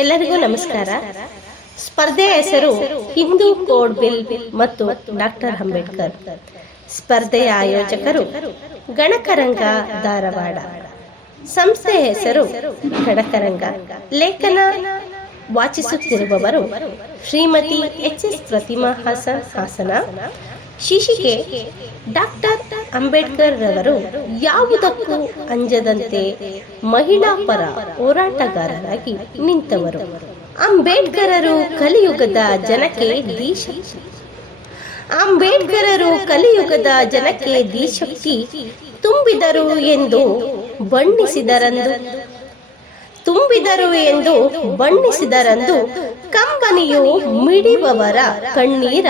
ಎಲ್ಲರಿಗೂ ನಮಸ್ಕಾರ. ಸ್ಪರ್ಧೆಯ ಹೆಸರು ಹಿಂದೂ ಕೋಡ್ ಬಿಲ್ ಮತ್ತು ಡಾಕ್ಟರ್ ಅಂಬೇಡ್ಕರ್. ಸ್ಪರ್ಧೆಯ ಆಯೋಜಕರು ಗಣಕರಂಗ ಧಾರವಾಡ. ಸಂಸ್ಥೆಯ ಹೆಸರು ಗಣಕರಂಗ. ಲೇಖನ ವಾಚಿಸುತ್ತಿರುವವರು ಶ್ರೀಮತಿ ಎಚ್.ಎಸ್. ಪ್ರತಿಮಾ ಹಾಸನ. ಶೀರ್ಷಿಕೆ: ಡಾಕ್ಟರ್ ಅಂಬೇಡ್ಕರ್ ರವರು ಯಾವುದಕ್ಕೂ ಅಂಜದಂತೆ ಮಹಿಳಾ ಪರ ಹೋರಾಟಗಾರರಾಗಿ ನಿಂತವರು. ಅಂಬೇಡ್ಕರರು ಕಲಿಯುಗದ ಜನಕ್ಕೆ ದಿಶಕ್ತಿ ತುಂಬಿದರು ಎಂದು ಬಣ್ಣಿಸಿದರಂದು ಕಂಬನಿಯು ಮಿಡಿಯುವವರ ಕಣ್ಣೀರ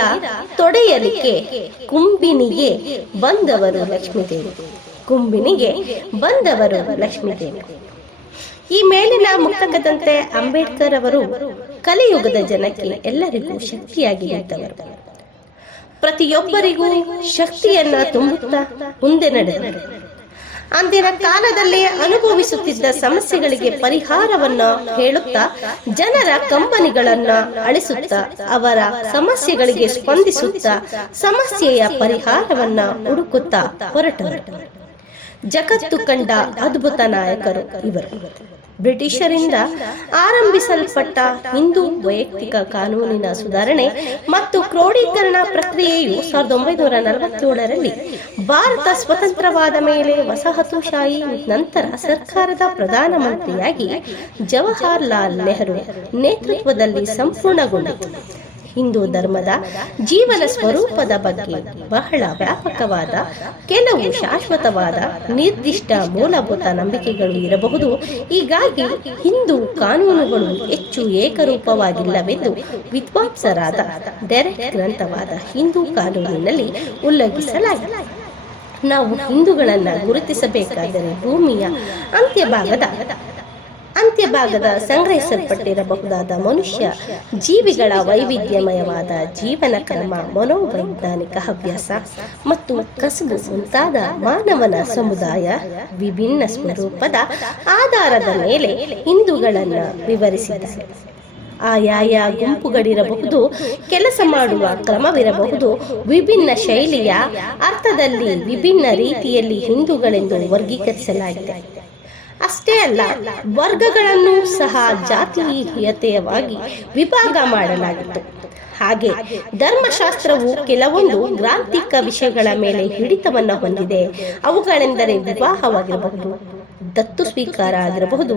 ತೊಡೆಯಲಿಕ್ಕೆ ಕುಂಬಿನಿಗೆ ಬಂದವರು ಲಕ್ಷ್ಮೀದೇವಿ. ಈ ಮೇಲಿನ ಮುಕ್ತಕದಂತೆ ಅಂಬೇಡ್ಕರ್ ಅವರು ಕಲಿಯುಗದ ಜನಕ್ಕೆ ಎಲ್ಲರಿಗೂ ಶಕ್ತಿಯಾಗಿ ನಿಂತವರು. ಪ್ರತಿಯೊಬ್ಬರಿಗೂ ಶಕ್ತಿಯನ್ನ ತುಂಬುತ್ತಾ ಮುಂದೆ ನಡೆದರು. ಅಂದಿನ ಕಾಲದಲ್ಲಿ ಅನುಭವಿಸುತ್ತಿದ್ದ ಸಮಸ್ಯೆಗಳಿಗೆ ಪರಿಹಾರವನ್ನ ಹೇಳುತ್ತಾ, ಜನರ ಕಂಬನಿಗಳನ್ನ ಅಳಿಸುತ್ತಾ, ಅವರ ಸಮಸ್ಯೆಗಳಿಗೆ ಸ್ಪಂದಿಸುತ್ತಾ, ಸಮಸ್ಯೆಯ ಪರಿಹಾರವನ್ನ ಹುಡುಕುತ್ತಾ ಹೊರಟರು. ಜಗತ್ತು ಕಂಡ ಅದ್ಭುತ ನಾಯಕರು ಇವರು. ಬ್ರಿಟಿಷರಿಂದ ಆರಂಭಿಸಲ್ಪಟ್ಟ ಹಿಂದೂ ವೈಯಕ್ತಿಕ ಕಾನೂನಿನ ಸುಧಾರಣೆ ಮತ್ತು ಕ್ರೋಢೀಕರಣ ಪ್ರಕ್ರಿಯೆಯು 1947ರಲ್ಲಿ ಭಾರತ ಸ್ವತಂತ್ರವಾದ ಮೇಲೆ ವಸಾಹತುಶಾಹಿ ನಂತರ ಸರ್ಕಾರದ ಪ್ರಧಾನಮಂತ್ರಿಯಾಗಿ ಜವಾಹರ್ಲಾಲ್ ನೆಹರು ನೇತೃತ್ವದಲ್ಲಿ ಸಂಪೂರ್ಣಗೊಂಡಿತು. ಹಿಂದೂ ಧರ್ಮದ ಜೀವನ ಸ್ವರೂಪದ ಬಗ್ಗೆ ಬಹಳ ವ್ಯಾಪಕವಾದ, ಕೆಲವು ಶಾಶ್ವತವಾದ, ನಿರ್ದಿಷ್ಟ ಮೂಲಭೂತ ನಂಬಿಕೆಗಳು ಇರಬಹುದು. ಹೀಗಾಗಿ ಹಿಂದೂ ಕಾನೂನುಗಳು ಹೆಚ್ಚು ಏಕರೂಪವಾಗಿಲ್ಲವೆಂದು ವಿದ್ವಾಂಸರಾದ ಡೆರೆಕ್ ಗ್ರಂಥವಾದ ಹಿಂದೂ ಕಾನೂನಿನಲ್ಲಿ ಉಲ್ಲಂಘಿಸಲಾಗಿದೆ. ನಾವು ಹಿಂದೂಗಳನ್ನು ಗುರುತಿಸಬೇಕಾದರೆ ಭೂಮಿಯ ಅಂತ್ಯಭಾಗದ ಸಂಗ್ರಹಿಸಲ್ಪಟ್ಟಿರಬಹುದಾದ ಮನುಷ್ಯ ಜೀವಿಗಳ ವೈವಿಧ್ಯಮಯವಾದ ಜೀವನ ಕ್ರಮ, ಮನೋವೈಜ್ಞಾನಿಕ ಹವ್ಯಾಸ ಮತ್ತು ಕಸುಬು ಮುಂತಾದ ಮಾನವನ ಸಮುದಾಯ ವಿಭಿನ್ನ ಸ್ವರೂಪದ ಆಧಾರದ ಮೇಲೆ ಹಿಂದೂಗಳನ್ನು ವಿವರಿಸಿದ್ದಾರೆ. ಆಯಾಯ ಗುಂಪುಗಳಿರಬಹುದು, ಕೆಲಸ ಮಾಡುವ ಕ್ರಮವಿರಬಹುದು, ವಿಭಿನ್ನ ಶೈಲಿಯ ಅರ್ಥದಲ್ಲಿ ವಿಭಿನ್ನ ರೀತಿಯಲ್ಲಿ ಹಿಂದೂಗಳೆಂದು ವರ್ಗೀಕರಿಸಲಾಗಿದೆ. ಅಷ್ಟೇ ಅಲ್ಲ, ವರ್ಗಗಳನ್ನು ಸಹ ಜಾತೀಯತೆಯವಾಗಿ ವಿಭಾಗ ಮಾಡಲಾಗಿತ್ತು. ಹಾಗೆ ಧರ್ಮಶಾಸ್ತ್ರವು ಕೆಲವೊಂದು ಗ್ರಾಂಥಿಕ ವಿಷಯಗಳ ಮೇಲೆ ಹಿಡಿತವನ್ನು ಹೊಂದಿದೆ. ಅವುಗಳೆಂದರೆ ವಿವಾಹವಾಗಿರಬಹುದು, ದತ್ತು ಸ್ವೀಕಾರ ಆಗಿರಬಹುದು,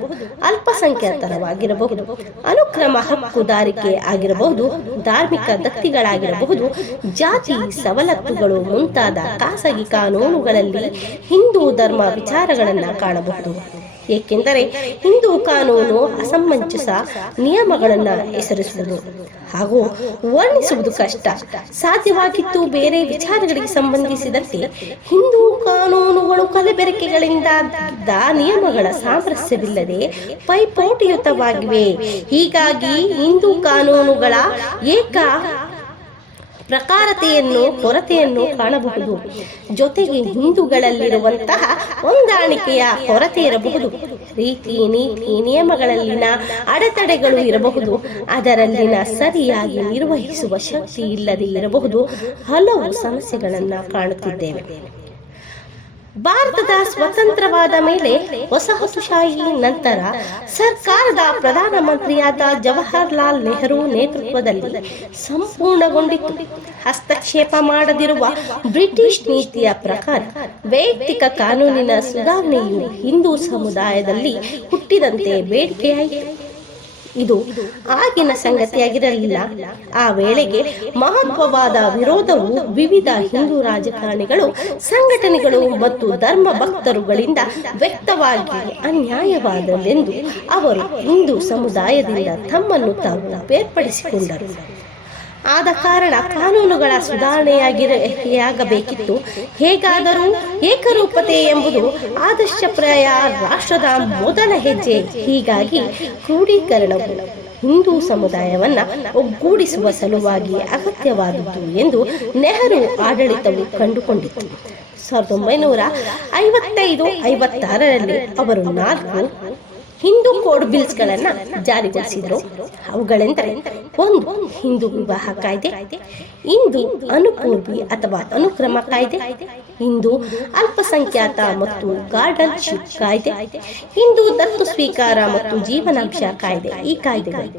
ಅಲ್ಪಸಂಖ್ಯಾತರವಾಗಿರಬಹುದು, ಅನುಕ್ರಮ ಹಕ್ಕುದಾರಿಕೆ ಆಗಿರಬಹುದು, ಧಾರ್ಮಿಕ ದತ್ತಿಗಳಾಗಿರಬಹುದು, ಜಾತಿ ಸವಲತ್ತುಗಳು ಮುಂತಾದ ಖಾಸಗಿ ಕಾನೂನುಗಳಲ್ಲಿ ಹಿಂದೂ ಧರ್ಮ ವಿಚಾರಗಳನ್ನು ಕಾಣಬಹುದು. ಏಕೆಂದರೆ ಹಿಂದೂ ಕಾನೂನು ಅಸಮಂಜಸ ನಿಯಮಗಳನ್ನು ಹೆಸರಿಸುವುದು ಹಾಗೂ ವರ್ಣಿಸುವುದು ಕಷ್ಟ ಸಾಧ್ಯವಾಗಿತ್ತು. ಬೇರೆ ವಿಚಾರಗಳಿಗೆ ಸಂಬಂಧಿಸಿದಂತೆ ಹಿಂದೂ ಕಾನೂನುಗಳು ಕಲಬೆರಕೆಗಳಿಂದ ನಿಯಮಗಳ ಸಾಮರಸ್ಯವಿಲ್ಲದೆ ಪೈಪೋಟಿಯುತವಾಗಿವೆ. ಹೀಗಾಗಿ ಹಿಂದೂ ಕಾನೂನುಗಳ ಪ್ರಕಾರತೆಯನ್ನು ಕೊರತೆಯನ್ನು ಕಾಣಬಹುದು. ಜೊತೆಗೆ ಹಿಂದೂಗಳಲ್ಲಿರುವಂತಹ ಹೊಂದಾಣಿಕೆಯ ಕೊರತೆ ಇರಬಹುದು. ರೀತಿ ನೀತಿ ನಿಯಮಗಳಲ್ಲಿನ ಅಡೆತಡೆಗಳು ಇರಬಹುದು. ಅದರಲ್ಲಿನ ಸರಿಯಾಗಿ ನಿರ್ವಹಿಸುವ ಶಕ್ತಿ ಇಲ್ಲದೆ ಇರಬಹುದು. ಹಲವು ಸಮಸ್ಯೆಗಳನ್ನು ಕಾಣುತ್ತಿದ್ದೇವೆ. ಭಾರತದ ಸ್ವತಂತ್ರವಾದ ಮೇಲೆ ವಸಾಹತುಶಾಹಿ ನಂತರ ಸರ್ಕಾರದ ಪ್ರಧಾನಮಂತ್ರಿಯಾದ ಜವಾಹರ್ಲಾಲ್ ನೆಹರು ನೇತೃತ್ವದಲ್ಲಿ ಸಂಪೂರ್ಣಗೊಂಡಿತು. ಹಸ್ತಕ್ಷೇಪ ಮಾಡದಿರುವ ಬ್ರಿಟಿಷ್ ನೀತಿಯ ಪ್ರಕಾರ ವೈಯಕ್ತಿಕ ಕಾನೂನಿನ ಸುಧಾರಣೆಯು ಹಿಂದೂ ಸಮುದಾಯದಲ್ಲಿ ಹುಟ್ಟಿದಂತೆ ಬೇಡಿಕೆಯಾಯಿತು. ಇದು ಆಗಿನ ಸಂಗತಿಯಾಗಿರಲಿಲ್ಲ. ಆ ವೇಳೆಗೆ ಮಹತ್ವವಾದ ವಿರೋಧವು ವಿವಿಧ ಹಿಂದೂ ರಾಜಕಾರಣಿಗಳು, ಸಂಘಟನೆಗಳು ಮತ್ತು ಧರ್ಮ ಭಕ್ತರುಗಳಿಂದ ವ್ಯಕ್ತವಾಗಿ ಅನ್ಯಾಯವಾದದೆಂದು ಅವರು ಹಿಂದೂ ಸಮುದಾಯದಿಂದ ತಮ್ಮನ್ನು ತಾವು ಬೇರ್ಪಡಿಸಿಕೊಂಡರು. ಆದ ಕಾರಣ ಕಾನೂನುಗಳ ಸುಧಾರಣೆಯಾಗಬೇಕಿತ್ತು. ಹೇಗಾದರೂ ಏಕರೂಪತೆ ಎಂಬುದು ಆದರ್ಶಪ್ರಾಯ ರಾಷ್ಟ್ರದ ಮೊದಲ ಹೆಜ್ಜೆ. ಹೀಗಾಗಿ ಕ್ರೋಢೀಕರಣವು ಹಿಂದೂ ಸಮುದಾಯವನ್ನು ಒಗ್ಗೂಡಿಸುವ ಸಲುವಾಗಿ ಅಗತ್ಯವಾದದ್ದು ಎಂದು ನೆಹರು ಆಡಳಿತವು ಕಂಡುಕೊಂಡಿತು. 1955-56ರಲ್ಲಿ ಅವರು 4 ಹಿಂದೂ ಕೋಡ್ ಬಿಲ್ಸ್ಗಳನ್ನು ಜಾರಿಗೊಳಿಸಿದರು. ಅವುಗಳೆಂದರೆ: ಒಂದು, ಹಿಂದೂ ವಿವಾಹ ಕಾಯ್ದೆ, ಹಿಂದೂ ಅನುಪೂರ್ವಿ ಅಥವಾ ಅನುಕ್ರಮ ಕಾಯ್ದೆ, ಹಿಂದೂ ಅಲ್ಪಸಂಖ್ಯಾತ ಮತ್ತು ಗಾರ್ಡನ್ಶಿಪ್ ಕಾಯ್ದೆ, ಹಿಂದೂ ದತ್ತು ಸ್ವೀಕಾರ ಮತ್ತು ಜೀವನಾಂಶ ಕಾಯ್ದೆ. ಈ ಕಾಯ್ದೆಗಳು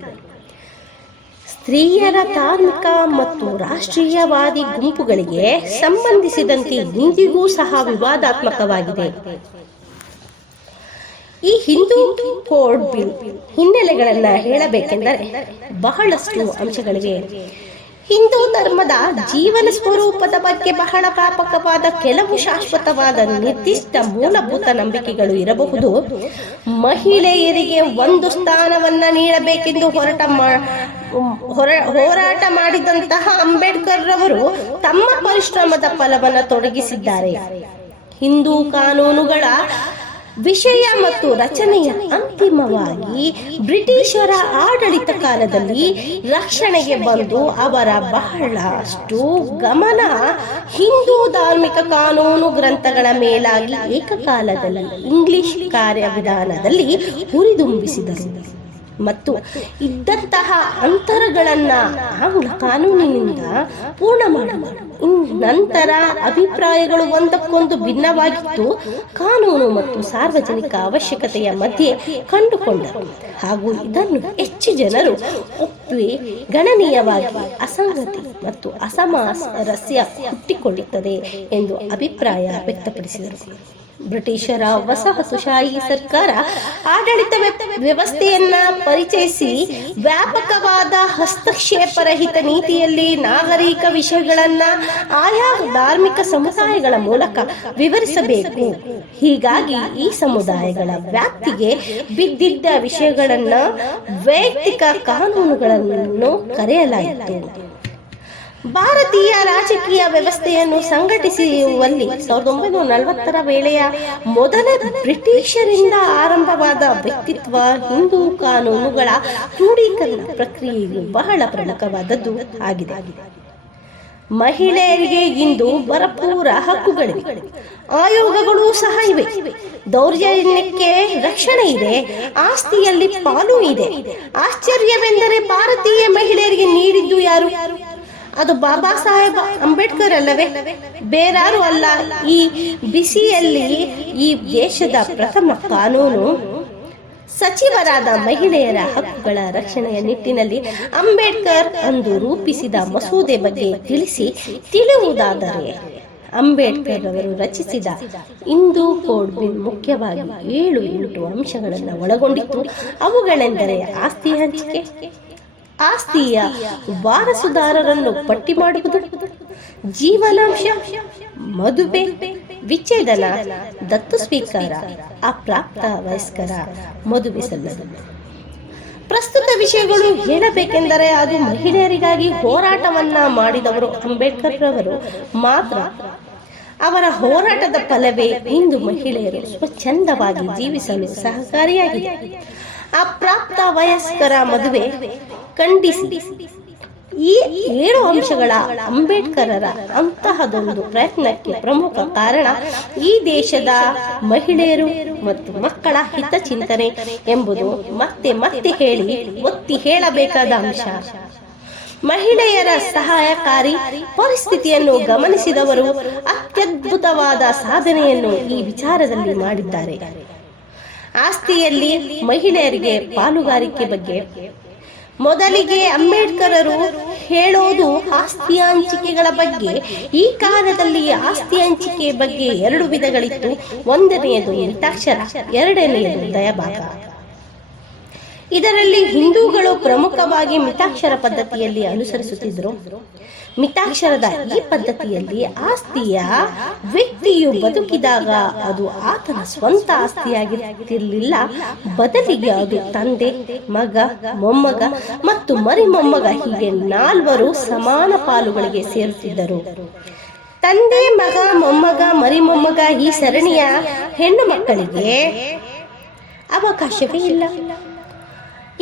ಸ್ತ್ರೀಯರ ಧಾರ್ಮಿಕ ಮತ್ತು ರಾಷ್ಟ್ರೀಯವಾದಿ ಗುಂಪುಗಳಿಗೆ ಸಂಬಂಧಿಸಿದಂತೆ ಇಂದಿಗೂ ಸಹ ವಿವಾದಾತ್ಮಕವಾಗಿದೆ. ಈ ಹಿಂದೂ ಕೋಡ್ ಬಿಲ್ ಹಿನ್ನೆಲೆಗಳನ್ನು ಹೇಳಬೇಕೆಂದರೆ ಬಹಳಷ್ಟು ಅಂಶಗಳಿವೆ. ಹಿಂದೂ ಧರ್ಮದ ಜೀವನ ಸ್ವರೂಪದ ಬಗ್ಗೆ ಬಹಳ ವ್ಯಾಪಕವಾದ ಕೆಲವು ಶಾಶ್ವತವಾದ ನಿರ್ದಿಷ್ಟ ಮೂಲಭೂತ ನಂಬಿಕೆಗಳು ಇರಬಹುದು. ಮಹಿಳೆಯರಿಗೆ ಒಂದು ಸ್ಥಾನವನ್ನ ನೀಡಬೇಕೆಂದು ಹೋರಾಟ ಮಾಡಿದಂತಹ ಅಂಬೇಡ್ಕರ್ ರವರು ತಮ್ಮ ಪರಿಶ್ರಮದ ಫಲವನ್ನು ತೊಡಗಿಸಿದ್ದಾರೆ. ಹಿಂದೂ ಕಾನೂನುಗಳ ವಿಷಯ ಮತ್ತು ರಚನೆಯ ಅಂತಿಮವಾಗಿ ಬ್ರಿಟಿಷರ ಆಡಳಿತ ಕಾಲದಲ್ಲಿ ರಕ್ಷಣೆಗೆ ಬಂದು ಅವರ ಬಹಳಷ್ಟು ಗಮನ ಹಿಂದೂ ಧಾರ್ಮಿಕ ಕಾನೂನು ಗ್ರಂಥಗಳ ಮೇಲಾಗಿ ಏಕಕಾಲದಲ್ಲಿ ಇಂಗ್ಲಿಷ್ ಕಾರ್ಯವಿಧಾನದಲ್ಲಿ ಹುರಿದುಂಬಿಸಿದರು ಮತ್ತು ಇದ್ದಂತಹ ಅಂತರಗಳನ್ನು ಆಂಗ್ಲ ಕಾನೂನಿನಿಂದ ಪೂರ್ಣ ಮಾಡಿದರು. ನಂತರ ಅಭಿಪ್ರಾಯಗಳು ಒಂದಕ್ಕೊಂದು ಭಿನ್ನವಾಗಿತ್ತು. ಕಾನೂನು ಮತ್ತು ಸಾರ್ವಜನಿಕ ಅವಶ್ಯಕತೆಯ ಮಧ್ಯೆ ಕಂಡುಕೊಂಡರು ಹಾಗೂ ಇದನ್ನು ಹೆಚ್ಚು ಜನರು ಒಪ್ಪಿ ಗಣನೀಯವಾಗಿ ಅಸಂಗತಿ ಮತ್ತು ಅಸಾಮರಸ್ಯ ಹುಟ್ಟಿಕೊಳ್ಳುತ್ತದೆ ಎಂದು ಅಭಿಪ್ರಾಯ ವ್ಯಕ್ತಪಡಿಸಿದರು. ಬ್ರಿಟಿಷರ ವಸಾಹತುಶಾಹಿ ಸರ್ಕಾರ ಆಡಳಿತ ವ್ಯವಸ್ಥೆಯನ್ನ ಪರಿಚಯಿಸಿ ವ್ಯಾಪಕವಾದ ಹಸ್ತಕ್ಷೇಪರಹಿತ ನೀತಿಯಲ್ಲಿ ನಾಗರಿಕ ವಿಷಯಗಳನ್ನ ಆಯಾ ಧಾರ್ಮಿಕ ಸಮುದಾಯಗಳ ಮೂಲಕ ವಿವರಿಸಬೇಕು. ಹೀಗಾಗಿ ಈ ಸಮುದಾಯಗಳ ವ್ಯಾಪ್ತಿಗೆ ಬಿದ್ದಿದ್ದ ವಿಷಯಗಳನ್ನ ವೈಯಕ್ತಿಕ ಕಾನೂನುಗಳನ್ನು ಕರೆಯಲಾಯಿತು. ಭಾರತೀಯ ರಾಜಕೀಯ ವ್ಯವಸ್ಥೆಯನ್ನು ಸಂಘಟಿಸುವಲ್ಲಿ 1940ರ ವೇಳೆಯ ಮೊದಲ ಬ್ರಿಟಿಷರಿಂದ ಆರಂಭವಾದ ವ್ಯಕ್ತಿತ್ವ ಹಿಂದೂ ಕಾನೂನುಗಳ ಕ್ರೋಢೀಕರಣ ಪ್ರಕ್ರಿಯೆಯು ಬಹಳ ಪ್ರಮುಖವಾದದ್ದು ಆಗಿದೆ. ಮಹಿಳೆಯರಿಗೆ ಇಂದು ಭರಪೂರ ಹಕ್ಕುಗಳಿವೆ, ಆಯೋಗಗಳು ಸಹ ಇವೆ, ದೌರ್ಜನ್ಯಕ್ಕೆ ರಕ್ಷಣೆ ಇದೆ, ಆಸ್ತಿಯಲ್ಲಿ ಪಾಲು ಇದೆ. ಆಶ್ಚರ್ಯವೆಂದರೆ ಭಾರತೀಯ ಮಹಿಳೆಯರಿಗೆ ನೀಡಿದ್ದು ಯಾರು? ಅದು ಬಾಬಾ ಸಾಹೇಬ್ ಅಂಬೇಡ್ಕರ್ ಅಲ್ಲವೇ? ಬೇರಾರು ಅಲ್ಲ. ಈ ಬಿಸಿಯಲ್ಲಿ ಈ ದೇಶದ ಪ್ರಥಮ ಕಾನೂನು ಸಚಿವರಾದ ಮಹಿಳೆಯರ ಹಕ್ಕುಗಳ ರಕ್ಷಣೆಯ ನಿಟ್ಟಿನಲ್ಲಿ ಅಂಬೇಡ್ಕರ್ ಅಂದು ರೂಪಿಸಿದ ಮಸೂದೆ ಬಗ್ಗೆ ತಿಳಿಯುವುದಾದರೆ, ಅಂಬೇಡ್ಕರ್ ಅವರು ರಚಿಸಿದ ಹಿಂದೂ ಕೋಡ್ ಬಿಲ್ ಮುಖ್ಯವಾಗಿ 7 ಅಂಶಗಳನ್ನು ಒಳಗೊಂಡಿತ್ತು. ಅವುಗಳೆಂದರೆ: ಆಸ್ತಿ ಹಂಚಿಕೆ, ಆಸ್ತಿಯ ವಾರಸುದಾರರನ್ನು ಪಟ್ಟಿ ಮಾಡುವುದು, ಜೀವನಾಂಶ, ಮದುವೆ, ವಿಚ್ಛೇದನ, ದತ್ತು ಸ್ವೀಕಾರ, ಅಪ್ರಾಪ್ತ ವಯಸ್ಕರ ಮದುವೆ ಸಲ್ಲದು. ಪ್ರಸ್ತುತ ವಿಷಯಗಳು ಹೇಳಬೇಕೆಂದರೆ ಅದು ಮಹಿಳೆಯರಿಗಾಗಿ ಹೋರಾಟವನ್ನ ಮಾಡಿದವರು ಅಂಬೇಡ್ಕರ್ ರವರು ಮಾತ್ರ. ಅವರ ಹೋರಾಟದ ಫಲವೇ ಇಂದು ಮಹಿಳೆಯರು ಸ್ವಚ್ಛಂದವಾಗಿ ಜೀವಿಸಲು ಸಹಕಾರಿಯಾಗಿದೆ. ಅಪ್ರಾಪ್ತ ವಯಸ್ಕರ ಮದುವೆ ಖಂಡಿಸಿ ಈ 7 ಅಂಶಗಳ ಅಂಬೇಡ್ಕರರ ಅಂತಹದೊಂದು ಪ್ರಯತ್ನಕ್ಕೆ ಪ್ರಮುಖ ಕಾರಣ ಈ ದೇಶದ ಮಹಿಳೆಯರು ಮತ್ತು ಮಕ್ಕಳ ಹಿತಚಿಂತನೆ ಎಂಬುದು ಮತ್ತೆ ಒತ್ತಿ ಹೇಳಬೇಕಾದ ಅಂಶ. ಮಹಿಳೆಯರ ಸಹಾಯಕಾರಿ ಪರಿಸ್ಥಿತಿಯನ್ನು ಗಮನಿಸಿದವರು ಅತ್ಯದ್ಭುತವಾದ ಸಾಧನೆಯನ್ನು ಈ ವಿಚಾರದಲ್ಲಿ ಮಾಡಿದ್ದಾರೆ. ಆಸ್ತಿಯಲ್ಲಿ ಮಹಿಳೆಯರಿಗೆ ಪಾಲುಗಾರಿಕೆ ಬಗ್ಗೆ ಮೊದಲಿಗೆ ಅಂಬೇಡ್ಕರರು ಹೇಳೋದು ಆಸ್ತಿ ಹಂಚಿಕೆಗಳ ಬಗ್ಗೆ. ಈ ಕಾಲದಲ್ಲಿ ಆಸ್ತಿ ಹಂಚಿಕೆ ಬಗ್ಗೆ 2 ವಿಧಗಳಿತ್ತು. ಒಂದನೆಯದು ಮಿತಾಕ್ಷರ, ಎರಡನೆಯದು ದಯಭಾಗ. ಇದರಲ್ಲಿ ಹಿಂದೂಗಳು ಪ್ರಮುಖವಾಗಿ ಮಿತಾಕ್ಷರ ಪದ್ಧತಿಯಲ್ಲಿ ಅನುಸರಿಸುತ್ತಿದ್ದರು. ಮಿತಾಕ್ಷರದ ಈ ಪದ್ಧತಿಯಲ್ಲಿ ಆಸ್ತಿಯ ವ್ಯಕ್ತಿಯು ಬದುಕಿದಾಗ ಅದು ಆತನ ಸ್ವಂತ ಆಸ್ತಿಯಾಗಿರಲಿಲ್ಲ. ಬದಲಿಗೆ ಅದು ತಂದೆ, ಮಗ, ಮೊಮ್ಮಗ ಮತ್ತು ಮರಿಮೊಮ್ಮಗ ಹೀಗೆ 4 ಸಮಾನ ಪಾಲುಗಳಿಗೆ ಸೇರುತ್ತಿದ್ದರು. ತಂದೆ, ಮಗ, ಮೊಮ್ಮಗ, ಮರಿಮೊಮ್ಮಗ ಈ ಸರಣಿಯ ಹೆಣ್ಣು ಮಕ್ಕಳಿಗೆ ಅವಕಾಶವೇ ಇಲ್ಲ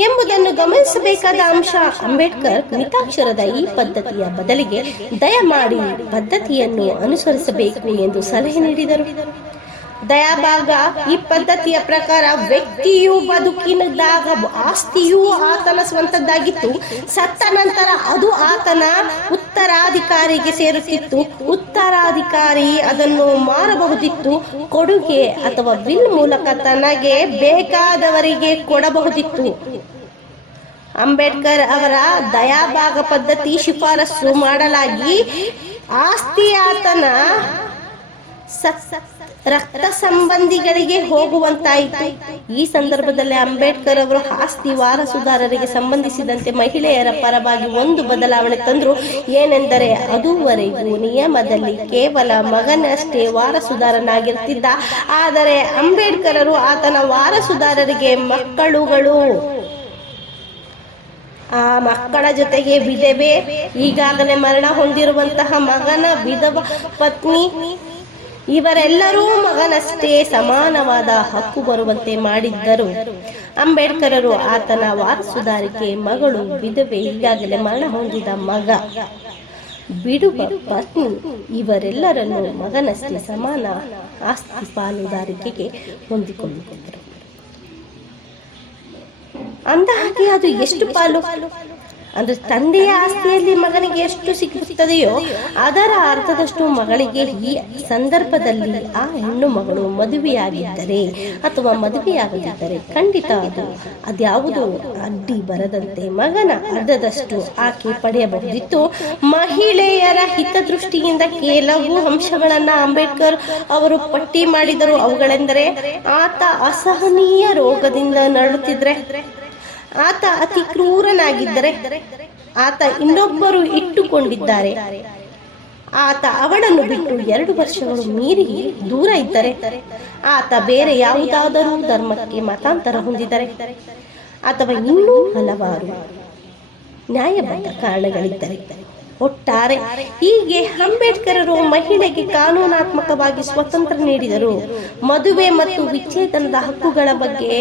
ಎಂಬುದನ್ನು ಗಮನಿಸಬೇಕಾದ ಅಂಶ. ಅಂಬೇಡ್ಕರ್ ಮಿತಾಕ್ಷರದ ಈ ಪದ್ಧತಿಯ ಬದಲಿಗೆ ದಯಮಾಡಿ ಪದ್ಧತಿಯನ್ನು ಅನುಸರಿಸಬೇಕು ಎಂದು ಸಲಹೆ ನೀಡಿದರು. ದಯಾಭಾಗ ಈ ಪದ್ಧತಿಯ ಪ್ರಕಾರ ವ್ಯಕ್ತಿಯು ಬದುಕಿನದಾಗ ಆಸ್ತಿಯು ಆತನ ಸ್ವಂತದ್ದಾಗಿತ್ತು, ಸತ್ತ ನಂತರ ಅದು ಆತನ ಉತ್ತರಾಧಿಕಾರಿಗೆ ಸೇರುತ್ತಿತ್ತು. ಉತ್ತರಾಧಿಕಾರಿ ಅದನ್ನು ಮಾರಬಹುದಿತ್ತು, ಕೊಡುಗೆ ಅಥವಾ ವಿಲ್ ಮೂಲಕ ತನಗೆ ಬೇಕಾದವರಿಗೆ ಕೊಡಬಹುದಿತ್ತು. ಅಂಬೇಡ್ಕರ್ ಅವರ ದಯಾಭಾಗ ಪದ್ಧತಿ ಶಿಫಾರಸು ಮಾಡಲಾಗಿ ಆಸ್ತಿ ಆತನ ರಕ್ತ ಸಂಬಂಧಿಗಳಿಗೆ ಹೋಗುವಂತಾಯಿತು. ಈ ಸಂದರ್ಭದಲ್ಲಿ ಅಂಬೇಡ್ಕರ್ ಅವರು ಆಸ್ತಿ ವಾರಸುದಾರರಿಗೆ ಸಂಬಂಧಿಸಿದಂತೆ ಮಹಿಳೆಯರ ಪರವಾಗಿ ಒಂದು ಬದಲಾವಣೆ ತಂದ್ರು. ಏನೆಂದರೆ, ಅದುವರೆಗೂ ನಿಯಮದಲ್ಲಿ ಕೇವಲ ಮಗನಷ್ಟೇ ವಾರಸುದಾರನಾಗಿರ್ತಿದ್ದ. ಆದರೆ ಅಂಬೇಡ್ಕರರು ಆತನ ವಾರಸುದಾರರಿಗೆ ಮಕ್ಕಳುಗಳು, ಆ ಮಕ್ಕಳ ಜೊತೆಗೆ ವಿಧವೆ, ಈಗಾಗಲೇ ಮರಣ ಹೊಂದಿರುವಂತಹ ಮಗನ ವಿಧವ ಪತ್ನಿ, ಇವರೆಲ್ಲರೂ ಮಗನಷ್ಟೇ ಸಮಾನವಾದ ಹಕ್ಕು ಬರುವಂತೆ ಮಾಡಿದ್ದರು. ಅಂಬೇಡ್ಕರರು ಆತನ ವಾರಸುದಾರಿಕೆ ಮಗಳು, ವಿಧವೆ, ಈಗಾಗಲೇ ಮರಣ ಹೊಂದಿದ ಮಗ, ಬಿಡುವ ಪತ್ನಿ ಇವರೆಲ್ಲರನ್ನು ಮಗನಷ್ಟೇ ಸಮಾನ ಆಸ್ತಿ ಪಾಲುದಾರಿಕೆಗೆ ಹೊಂದಿಕೊಂಡಿದ್ದರು. ಅಂದಹಾಗೆ ಅದು ಎಷ್ಟು ಪಾಲು ಅಂದ್ರೆ ತಂದೆಯ ಆಸ್ತಿಯಲ್ಲಿ ಮಗನಿಗೆ ಎಷ್ಟು ಸಿಗುತ್ತದೆಯೋ ಅದರ ಅರ್ಧದಷ್ಟು ಮಗಳಿಗೆ. ಈ ಸಂದರ್ಭದಲ್ಲಿ ಆ ಹೆಣ್ಣು ಮಗಳು ಮದುವೆಯಾಗಿದ್ದರೆ ಅಥವಾ ಮದುವೆಯಾಗದಿದ್ದರೆ ಖಂಡಿತ ಅದ್ಯಾವುದು ಅಡ್ಡಿ ಬರದಂತೆ ಮಗನ ಅರ್ಧದಷ್ಟು ಆಕೆ ಪಡೆಯಬಹುದಿತ್ತು. ಮಹಿಳೆಯರ ಹಿತದೃಷ್ಟಿಯಿಂದ ಕೆಲವು ಅಂಶಗಳನ್ನ ಅಂಬೇಡ್ಕರ್ ಅವರು ಪಟ್ಟಿ ಮಾಡಿದರು. ಅವುಗಳೆಂದರೆ, ಆತ ಅಸಹನೀಯ ರೋಗದಿಂದ ನರಳುತ್ತಿದ್ರೆ, ಆತ ಅತಿ ಕ್ರೂರನಾಗಿದ್ದರೆ, ಆತ ಇನ್ನೊಬ್ಬರು ಇಟ್ಟುಕೊಂಡಿದ್ದಾರೆ, ಆತ ಅವಳನ್ನು ಬಿಟ್ಟು 2 ವರ್ಷಗಳು ಮೀರಿ ದೂರ ಇದ್ದರೆ, ಆತ ಬೇರೆ ಯಾವುದಾದರೂ ಧರ್ಮಕ್ಕೆ ಮತಾಂತರ ಹೊಂದಿದರೆ, ಅಥವಾ ಇನ್ನೂ ಹಲವಾರು ನ್ಯಾಯಬದ್ಧ ಕಾರಣಗಳಿದ್ದರೆ. ಒಟ್ಟಾರೆ ಹೀಗೆ ಅಂಬೇಡ್ಕರರು ಮಹಿಳೆಗೆ ಕಾನೂನಾತ್ಮಕವಾಗಿ ಸ್ವತಂತ್ರ ನೀಡಿದರು. ಮದುವೆ ಮತ್ತು ವಿಚ್ಛೇದನದ ಹಕ್ಕುಗಳ ಬಗ್ಗೆ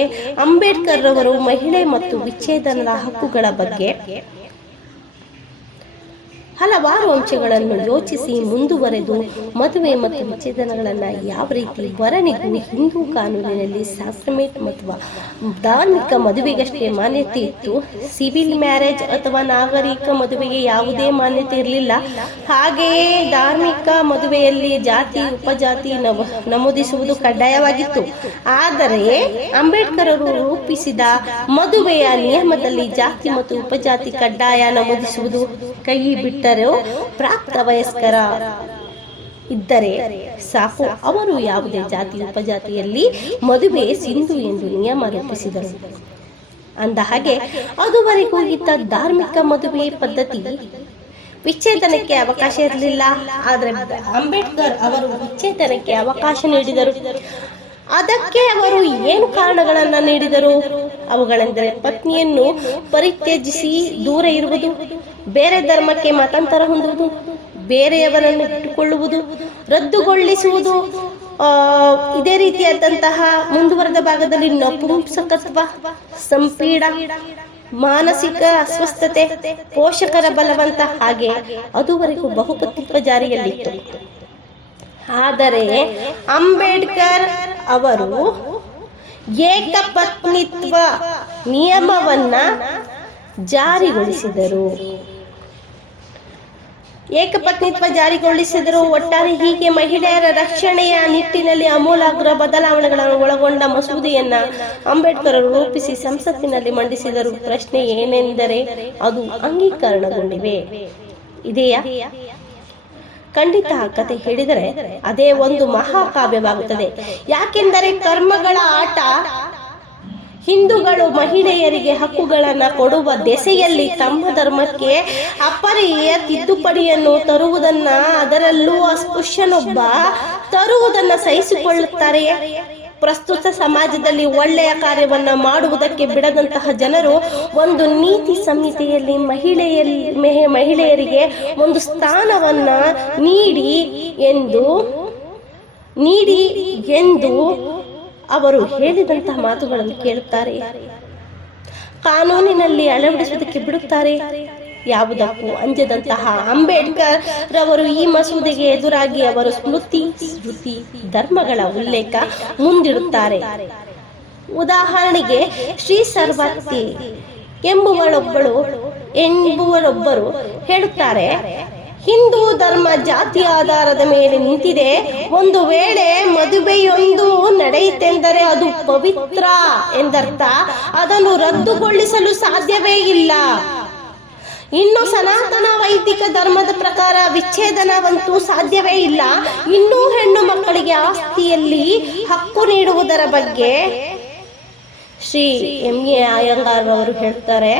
ಅಂಬೇಡ್ಕರ್ ರವರು ಮಹಿಳೆ ಮತ್ತು ವಿಚ್ಛೇದನದ ಹಕ್ಕುಗಳ ಬಗ್ಗೆ ಹಲವಾರು ಅಂಶಗಳನ್ನು ಯೋಚಿಸಿ ಮುಂದುವರೆದು ಮದುವೆ ಮತ್ತು ವಿಚ್ಛೇದನಗಳನ್ನು ಯಾವ ರೀತಿ ವರನಿಗೂ ಹಿಂದೂ ಕಾನೂನಿನಲ್ಲಿ ಸಾಕ್ರಮೆಂಟ್ ಮತ್ತು ಧಾರ್ಮಿಕ ಮದುವೆಗಷ್ಟೇ ಮಾನ್ಯತೆ ಇತ್ತು, ಸಿವಿಲ್ ಮ್ಯಾರೇಜ್ ಅಥವಾ ನಾಗರಿಕ ಮದುವೆಗೆ ಯಾವುದೇ ಮಾನ್ಯತೆ ಇರಲಿಲ್ಲ. ಹಾಗೆಯೇ ಧಾರ್ಮಿಕ ಮದುವೆಯಲ್ಲಿ ಜಾತಿ ಉಪಜಾತಿ ನಮೂದಿಸುವುದು ಕಡ್ಡಾಯವಾಗಿತ್ತು. ಆದರೆ ಅಂಬೇಡ್ಕರ್ ಅವರು ರೂಪಿಸಿದ ಮದುವೆಯ ನಿಯಮದಲ್ಲಿ ಜಾತಿ ಮತ್ತು ಉಪಜಾತಿ ಕಡ್ಡಾಯ ನಮೂದಿಸುವುದು ಕೈ ಬಿಟ್ಟ ಪ್ರಾಪ್ತ ವಯಸ್ಕರ ಇದ್ದರೆ ಸಾಕು, ಅವರು ಯಾವುದೇ ಜಾತಿ ಉಪಜಾತಿಯಲ್ಲಿ ಮದುವೆ ಸಿಂಧು ಎಂದು ನಿಯಮ ರೂಪಿಸಿದರು. ಅಂದ ಹಾಗೆ ಅದುವರೆಗೂ ಇದ್ದ ಧಾರ್ಮಿಕ ಮದುವೆ ಪದ್ಧತಿ ವಿಚ್ಛೇದನಕ್ಕೆ ಅವಕಾಶ ಇರಲಿಲ್ಲ. ಆದರೆ ಅಂಬೇಡ್ಕರ್ ಅವರು ವಿಚ್ಛೇದನಕ್ಕೆ ಅವಕಾಶ ನೀಡಿದರು. ಅದಕ್ಕೆ ಅವರು ಏನು ಕಾರಣಗಳನ್ನ ನೀಡಿದರು? ಅವುಗಳೆಂದರೆ, ಪತ್ನಿಯನ್ನು ಪರಿತ್ಯಜಿಸಿ ದೂರ ಇರುವುದು, ಬೇರೆ ಧರ್ಮಕ್ಕೆ ಮತಾಂತರ ಹೊಂದುವುದು, ಬೇರೆಯವರನ್ನು ಇಟ್ಟುಕೊಳ್ಳುವುದು, ರದ್ದುಗೊಳಿಸುವುದು, ಇದೇ ರೀತಿಯಾದಂತಹ ಮುಂದುವರೆದ ಭಾಗದಲ್ಲಿ ನಪುಂಸಕತ್ವ, ಸಂಪೀಡ, ಮಾನಸಿಕ ಅಸ್ವಸ್ಥತೆ, ಪೋಷಕರ ಬಲವಂತ, ಹಾಗೆ ಅದುವರೆಗೂ ಬಹುಪತ್ನಿತ್ವ ಜಾರಿಯಲ್ಲಿತ್ತು. ಆದರೆ ಅಂಬೇಡ್ಕರ್ ಅವರು ಏಕಪತ್ನಿತ್ವ ನಿಯಮವನ್ನ ಜಾರಿಗೊಳಿಸಿದರು. ಒಟ್ಟಾರೆ ಹೀಗೆ ಮಹಿಳೆಯರ ರಕ್ಷಣೆಯ ನಿಟ್ಟಿನಲ್ಲಿ ಆಮೂಲಾಗ್ರ ಬದಲಾವಣೆಗಳನ್ನು ಒಳಗೊಂಡ ಮಸೂದೆಯನ್ನ ಅಂಬೇಡ್ಕರ್ ರೂಪಿಸಿ ಸಂಸತ್ತಿನಲ್ಲಿ ಮಂಡಿಸಿದರು. ಪ್ರಶ್ನೆ ಏನೆಂದರೆ, ಅದು ಅಂಗೀಕರಣಗೊಂಡಿವೆ ಇದೆಯಾ? ಖಂಡಿತ ಕತೆ ಹೇಳಿದರೆ ಅದೇ ಒಂದು ಮಹಾಕಾವ್ಯವಾಗುತ್ತದೆ. ಯಾಕೆಂದರೆ ಕರ್ಮಗಳ ಆಟ ಹಿಂದೂಗಳು ಮಹಿಳೆಯರಿಗೆ ಹಕ್ಕುಗಳನ್ನು ಕೊಡುವ ದೆಸೆಯಲ್ಲಿ ತಮ್ಮ ಧರ್ಮಕ್ಕೆ ಅಪರಿಯ ತಿದ್ದುಪಡಿಯನ್ನು ತರುವುದನ್ನ, ಅದರಲ್ಲೂ ಅಸ್ಪೃಶ್ಯನೊಬ್ಬ ತರುವುದನ್ನು ಸಹಿಸಿಕೊಳ್ಳುತ್ತಾರೆಯೇ? ಪ್ರಸ್ತುತ ಸಮಾಜದಲ್ಲಿ ಒಳ್ಳೆಯ ಕಾರ್ಯವನ್ನ ಮಾಡುವುದಕ್ಕೆ ಬಿಡದಂತಹ ಜನರು ಒಂದು ನೀತಿ ಸಂಹಿತೆಯಲ್ಲಿ ಮಹಿಳೆಯರಿಗೆ ಒಂದು ಸ್ಥಾನವನ್ನ ನೀಡಿ ಎಂದು ಅವರು ಹೇಳಿದಂತಹ ಮಾತುಗಳನ್ನು ಕೇಳುತ್ತಾರೆ, ಕಾನೂನಿನಲ್ಲಿ ಅಳವಡಿಸುವುದಕ್ಕೆ ಬಿಡುತ್ತಾರೆ ಯಾವುದಕ್ಕೂ ಅಂಜದಂತಹ ಅಂಬೇಡ್ಕರ್ ರವರು ಈ ಮಸೂದೆಗೆ ಎದುರಾಗಿ ಅವರು ಸ್ಮೃತಿ ಧರ್ಮಗಳ ಉಲ್ಲೇಖ ಮುಂದಿಡುತ್ತಾರೆ. ಉದಾಹರಣೆಗೆ ಶ್ರೀ ಸರ್ವತ್ತಿ ಎಂಬುವರೊಬ್ಬರು ಹೇಳುತ್ತಾರೆ, ಹಿಂದೂ ಧರ್ಮ ಜಾತಿ ಆಧಾರದ ಮೇಲೆ ನಿಂತಿದೆ. ಒಂದು ವೇಳೆ ಮದುವೆಯೊಂದು ನಡೆಯಿತೆಂದರೆ ಅದು ಪವಿತ್ರ ಎಂದರ್ಥ. ಅದನ್ನು ರದ್ದುಗೊಳಿಸಲು ಸಾಧ್ಯವೇ ಇಲ್ಲ. ಇನ್ನು ಸನಾತನ ವೈದಿಕ ಧರ್ಮದ ಪ್ರಕಾರ ವಿಚ್ಛೇದನವಂತೂ ಸಾಧ್ಯವೇ ಇಲ್ಲ. ಇನ್ನೂ ಹೆಣ್ಣು ಮಕ್ಕಳಿಗೆ ಆಸ್ತಿಯಲ್ಲಿ ಹಕ್ಕು ನೀಡುವುದರ ಬಗ್ಗೆ ಶ್ರೀ ಎಂ.ಎ. ಅಯ್ಯಂಗಾರ್ ಅವರು ಹೇಳ್ತಾರೆ,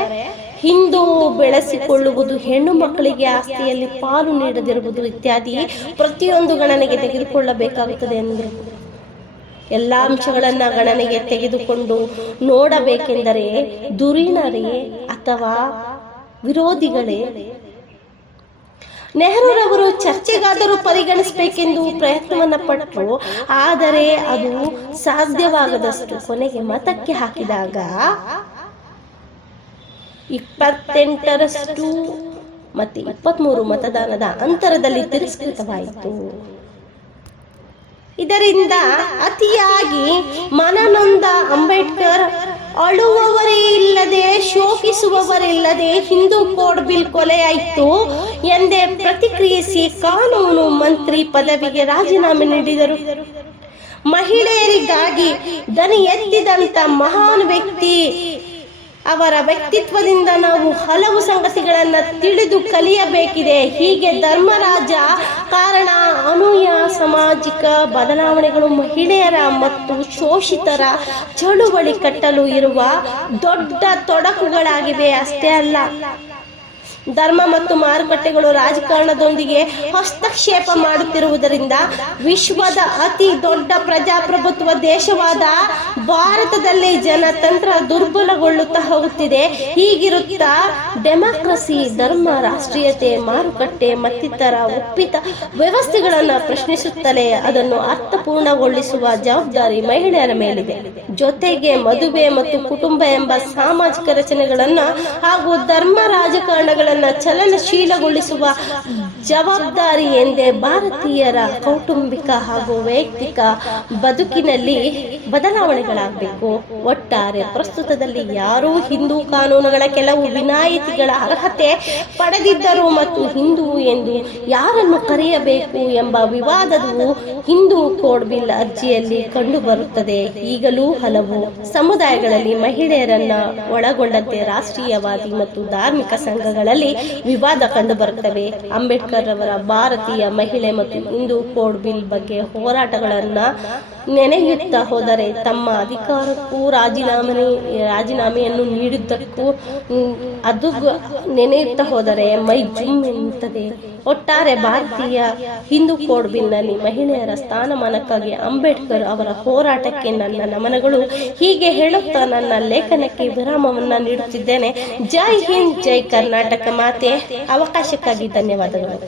ಹಿಂದೂ ಬೆಳೆಸಿಕೊಳ್ಳುವುದು, ಹೆಣ್ಣು ಮಕ್ಕಳಿಗೆ ಆಸ್ತಿಯಲ್ಲಿ ಪಾಲು ನೀಡದಿರುವುದು ಇತ್ಯಾದಿ ಪ್ರತಿಯೊಂದು ಗಣನೆಗೆ ತೆಗೆದುಕೊಳ್ಳಬೇಕಾಗುತ್ತದೆ ಎಂದರು. ಎಲ್ಲ ಅಂಶಗಳನ್ನ ಗಣನೆಗೆ ತೆಗೆದುಕೊಂಡು ನೋಡಬೇಕೆಂದರೆ ಧುರೀಣರೇ ಅಥವಾ ವಿರೋಧಿಗಳೇ? ನೆಹರೂರವರು ಚರ್ಚೆಗಾದರೂ ಪರಿಗಣಿಸಬೇಕೆಂದು ಪ್ರಯತ್ನವನ್ನ ಪಟ್ಟರು. ಆದರೆ ಅದು ಸಾಧ್ಯವಾಗದಷ್ಟು ಕೊನೆಗೆ ಮತಕ್ಕೆ ಹಾಕಿದಾಗ 28% ಮತ್ತೆ 23 ಮತದಾನದ ಅಂತರದಲ್ಲಿ ತಿರಸ್ಕೃತವಾಯಿತು. ಇದರಿಂದ ಅತಿಯಾಗಿ ಮನನೊಂದ ಅಂಬೇಡ್ಕರ್ ಅಳುವವರೇ ಇಲ್ಲದೆ ಶೋಕಿಸುವವರಿಲ್ಲದೆ ಹಿಂದೂ ಕೋಡ್ ಬಿಲ್ ಕೊಲೆಯಾಯಿತು ಎಂದೇ ಪ್ರತಿಕ್ರಿಯಿಸಿ ಕಾನೂನು ಮಂತ್ರಿ ಪದವಿಗೆ ರಾಜೀನಾಮೆ ನೀಡಿದರು. ಮಹಿಳೆಯರಿಗಾಗಿ ದನಿ ಎತ್ತಿದಂತ ಮಹಾನ್ ವ್ಯಕ್ತಿ. ಅವರ ವ್ಯಕ್ತಿತ್ವದಿಂದ ನಾವು ಹಲವು ಸಂಗತಿಗಳನ್ನ ತಿಳಿದು ಕಲಿಯಬೇಕಿದೆ. ಹೀಗೆ ಧರ್ಮರಾಜ ಕಾರಣ ಅನೂಹ್ಯ ಸಾಮಾಜಿಕ ಬದಲಾವಣೆಗಳು ಮಹಿಳೆಯರ ಮತ್ತು ಶೋಷಿತರ ಚಳುವಳಿ ಕಟ್ಟಲು ಇರುವ ದೊಡ್ಡ ತೊಡಕುಗಳಾಗಿವೆ. ಅಷ್ಟೇ ಅಲ್ಲ, ಧರ್ಮ ಮತ್ತು ಮಾರುಕಟ್ಟೆಗಳು ರಾಜಕಾರಣದೊಂದಿಗೆ ಹಸ್ತಕ್ಷೇಪ ಮಾಡುತ್ತಿರುವುದರಿಂದ ವಿಶ್ವದ ಅತಿ ದೊಡ್ಡ ಪ್ರಜಾಪ್ರಭುತ್ವ ದೇಶವಾದ ಭಾರತದಲ್ಲಿ ಜನತಂತ್ರ ದುರ್ಬಲಗೊಳ್ಳುತ್ತಾ ಹೋಗುತ್ತಿದೆ. ಹೀಗಿರುತ್ತಾ ಡೆಮಾಕ್ರಸಿ, ಧರ್ಮ, ರಾಷ್ಟ್ರೀಯತೆ, ಮಾರುಕಟ್ಟೆ ಮತ್ತಿತರ ಒಪ್ಪಿತ ವ್ಯವಸ್ಥೆಗಳನ್ನು ಪ್ರಶ್ನಿಸುತ್ತಲೇ ಅದನ್ನು ಅರ್ಥಪೂರ್ಣಗೊಳಿಸುವ ಜವಾಬ್ದಾರಿ ಮಹಿಳೆಯರ ಮೇಲಿದೆ. ಜೊತೆಗೆ ಮದುವೆ ಮತ್ತು ಕುಟುಂಬ ಎಂಬ ಸಾಮಾಜಿಕ ರಚನೆಗಳನ್ನು ಹಾಗೂ ಧರ್ಮ ರಾಜಕಾರಣಗಳ ಚಲನಶೀಲಗೊಳಿಸುವ ಜವಾಬ್ದಾರಿ ಎಂದೇ ಭಾರತೀಯರ ಕೌಟುಂಬಿಕ ಹಾಗೂ ವೈಯಕ್ತಿಕ ಬದುಕಿನಲ್ಲಿ ಬದಲಾವಣೆಗಳಾಗಬೇಕು. ಒಟ್ಟಾರೆ ಪ್ರಸ್ತುತದಲ್ಲಿ ಯಾರೂ ಹಿಂದೂ ಕಾನೂನುಗಳ ಕೆಲವು ವಿನಾಯಿತಿಗಳ ಅರ್ಹತೆ ಪಡೆದಿದ್ದರು ಮತ್ತು ಹಿಂದೂ ಎಂದು ಯಾರನ್ನು ಕರೆಯಬೇಕು ಎಂಬ ವಿವಾದವು ಹಿಂದೂ ಕೋಡ್ ಬಿಲ್ ಅರ್ಜಿಯಲ್ಲಿ ಕಂಡುಬರುತ್ತದೆ. ಈಗಲೂ ಹಲವು ಸಮುದಾಯಗಳಲ್ಲಿ ಮಹಿಳೆಯರನ್ನ ಒಳಗೊಂಡಂತೆ ರಾಷ್ಟ್ರೀಯವಾದಿ ಮತ್ತು ಧಾರ್ಮಿಕ ಸಂಘಗಳಲ್ಲಿ ವಿವಾದ ಕಂಡುಬರುತ್ತವೆ. ಅಂಬೇಡ್ಕರ್ ಅವರ ಭಾರತೀಯ ಮಹಿಳೆ ಮತ್ತು ಹಿಂದೂ ಕೋಡ್ ಬಿಲ್ ಬಗ್ಗೆ ಹೋರಾಟಗಳನ್ನ ನೆನೆಯುತ್ತಾ ಹೋದರೆ ತಮ್ಮ ಅಧಿಕಾರಕ್ಕೂ ರಾಜೀನಾಮೆಯನ್ನು ನೀಡಿದ್ದಕ್ಕೂ ಅದು ನೆನೆಯುತ್ತಾ ಹೋದರೆ ಮೈ ಜುಮ್ ಎನ್ನುತ್ತದೆ. ಒಟ್ಟಾರೆ ಭಾರತೀಯ ಹಿಂದೂ ಕೋಡ್ ಬಿಲ್ನಲ್ಲಿ ಮಹಿಳೆಯರ ಸ್ಥಾನಮಾನಕ್ಕಾಗಿ ಅಂಬೇಡ್ಕರ್ ಅವರ ಹೋರಾಟಕ್ಕೆ ನನ್ನ ನಮನಗಳು. ಹೀಗೆ ಹೇಳುತ್ತಾ ನನ್ನ ಲೇಖನಕ್ಕೆ ವಿರಾಮವನ್ನ ನೀಡುತ್ತಿದ್ದೇನೆ. ಜೈ ಹಿಂದ್, ಜೈ ಕರ್ನಾಟಕ ಮಾತೆ. ಅವಕಾಶಕ್ಕಾಗಿ ಧನ್ಯವಾದಗಳು.